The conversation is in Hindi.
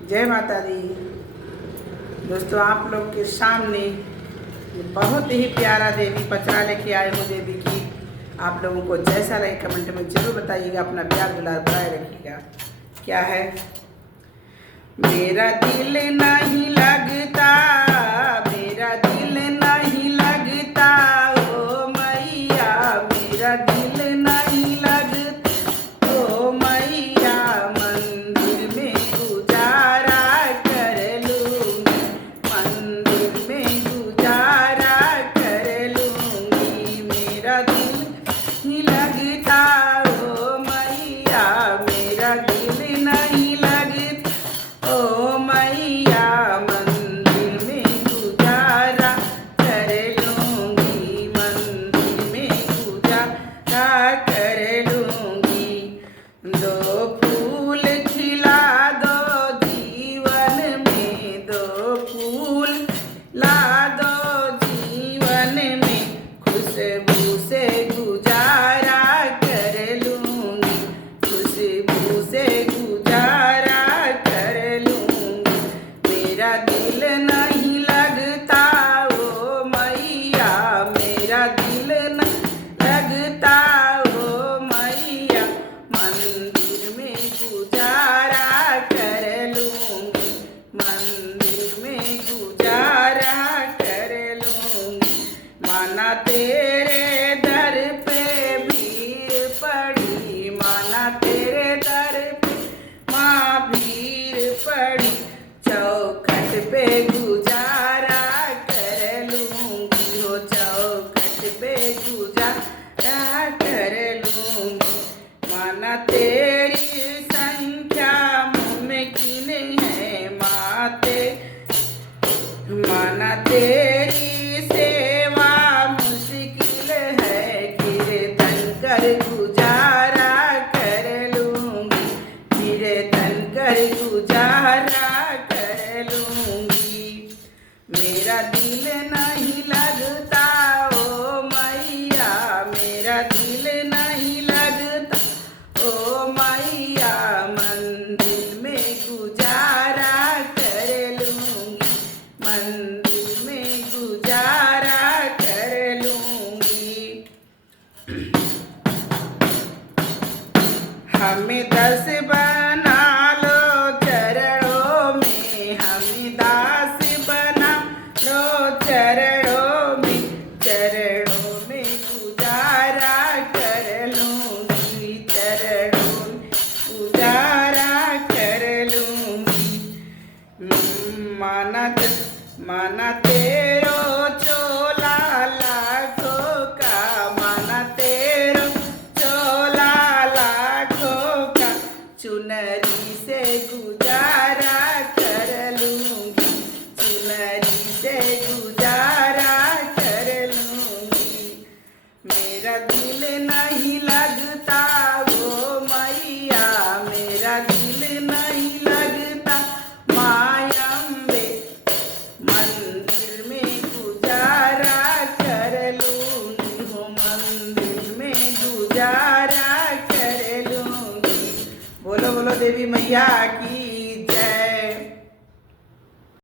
जय माता दी। दोस्तों, आप लोग के सामने बहुत ही प्यारा देवी पचरा लेके आए हूँ देवी की। आप लोगों को जैसा लगे कमेंट में जरूर बताइएगा, अपना प्यार दुलार बनाए रखिएगा। क्या है? मेरा दिल नहीं लगता, मेरा दिल नहीं लगता, ओ मैया मेरा दिल नहीं लगता, ओ मैया मंदिर में गुजारा कर लूँगी, मंदिर में गुजारा कर लूँगी। मेरा दिल नहीं लगता, ओ मैया मेरा दिल नहीं लगता, ओ मैया मंदिर में गुजारा कर लूँगी, मंदिर में गुजारा कर लूँगी। दो फूल खिला दो जीवन में, दो फूल ला दो जीवन में, खुशबू से गुजारा कर लूँगी, खुशबू से गुजारा कर लूँगी। मेरा दिल नहीं लगता, ओ मैया मेरा दिल नहीं लगता, ओ मैया मंदिर में गुजारा कर लूँगी, मंदिर में गुजारा कर लूँगी। माना तेरे दर पे भीड़ पड़ी, माना तेरे दर पे माँ भीड़ पड़ी, चौखट पे गुजारा कर लूँगी, हो चौखट पे गुजारा कर लूँगी। माना तेरी संख्या मुमकिन है माते, माना तेरी सेवा मुश्किल है, कीर्तन कर गुजारा कर लूँगी, कीर्तन कर गुजारा कर लूँगी। मेरा दिल नहीं लगता, ओ मैया मेरा दिल नहीं लगता, ओ मैया मंदिर में गुजारा कर लूँगी, मंदिर में गुजारा कर लूँगी। हमें 10 बना लो चरणों में, हमें 10 बना लो चरणों में, चरणों में गुजारा कर लूँगी, चरणों में गुजारा कर लूँगी। माना तेरो चोला लाखों का, माना तेरो चोला लाखों का, चुनरी से गुजारा कर लूँगी, चुनरी से गुजारा कर लूँगी। मेरा दिल नहीं लगता, ओ मैया मेरा दिल नहीं लगता, माया अम्बे मंदिर में गुजारा कर लूँगी, हो मंदिर में गुजारा कर लूँगी। बोलो बोलो देवी मैया की।